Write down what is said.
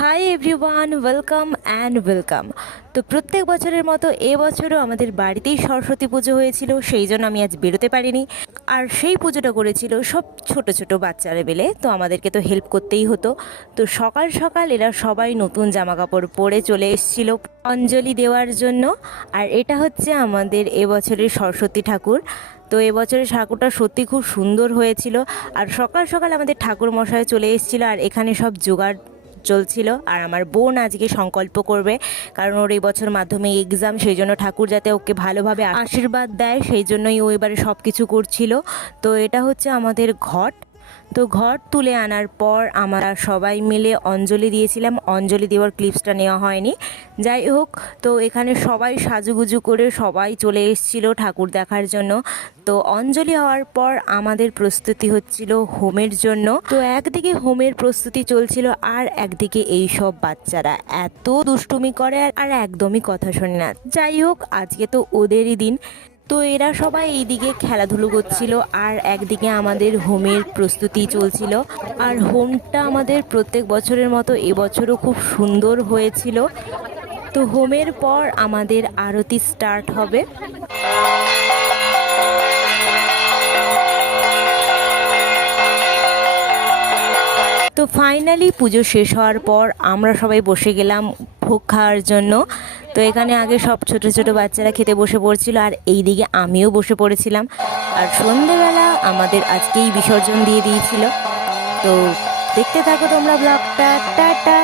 Hi everyone, welcome and welcome. তো প্রত্যেক বছরের মতো এবছরও আমাদের বাড়িতেই সরস্বতী পুজো হয়েছিল, সেই জন্য আমি আজ বেরোতে পারিনি। আর সেই পুজোটা করেছিল সব ছোট ছোট বাচ্চারা মিলে, তো আমাদেরকে তো হেল্প করতেই হতো। তো সকাল সকাল এরা সবাই নতুন জামা কাপড় পরে চলে এসেছিল অঞ্জলি দেওয়ার জন্য। আর এটা হচ্ছে আমাদের এবছরের সরস্বতী ঠাকুর। তো এবছরের ঠাকুরটা সত্যি খুব সুন্দর হয়েছিল। আর সকাল সকাল আমাদের ঠাকুর মশাই চলে এসেছিলো, আর এখানে সব জোগাড় চলছিল। আর আমার বোন আজকে সংকল্প করবে, কারণ ওর এই বছর মাধ্যমিক এক্সাম, সেই জন্য ঠাকুর যাতে ওকে ভালোভাবে আশীর্বাদ দেয়, সেই জন্যই ও এবারে সব কিছু করছিল। তো এটা হচ্ছে আমাদের ঘট। তো ঘট তুলে আনার পর আমরা সবাই মিলে অঞ্জলি দিয়েছিলাম। অঞ্জলি দেওয়ার ক্লিপসটা নেওয়া হয়নি, যাই হোক। তো এখানে সবাই সাজুগুজু করে সবাই চলে এসেছিলো ঠাকুর দেখার জন্য। তো অঞ্জলি হওয়ার পর আমাদের প্রস্তুতি হচ্ছিল হোমের জন্য। তো একদিকে হোমের প্রস্তুতি চলছিল, আর একদিকে এই সব বাচ্চারা এত দুষ্টুমি করে আর একদমই কথা শোনে না। যাই হোক, আজকে তো ওদেরই দিন। তো এরা সবাই এইদিকে খেলাধুলো করছিল, আর একদিকে আমাদের হোমের প্রস্তুতি চলছিল। আর হোমটা আমাদের প্রত্যেক বছরের মতো এবছরও খুব সুন্দর হয়েছিল। তো হোমের পর আমাদের আরতি স্টার্ট হবে। তো ফাইনালি পুজো শেষ হওয়ার পর আমরা সবাই বসে গেলাম ভোগ খাওয়ার জন্য। তো এখানে আগে সব ছোট ছোট বাচ্চারা খেতে বসে পড়ছিল, আর এই দিকে আমিও বসে পড়েছিলাম। আর সন্ধেবেলা আমাদের আজকেই বিসর্জন দিয়ে দিয়েছিল। তো দেখতে থাকো তোমরা ব্লগটা। টাটা।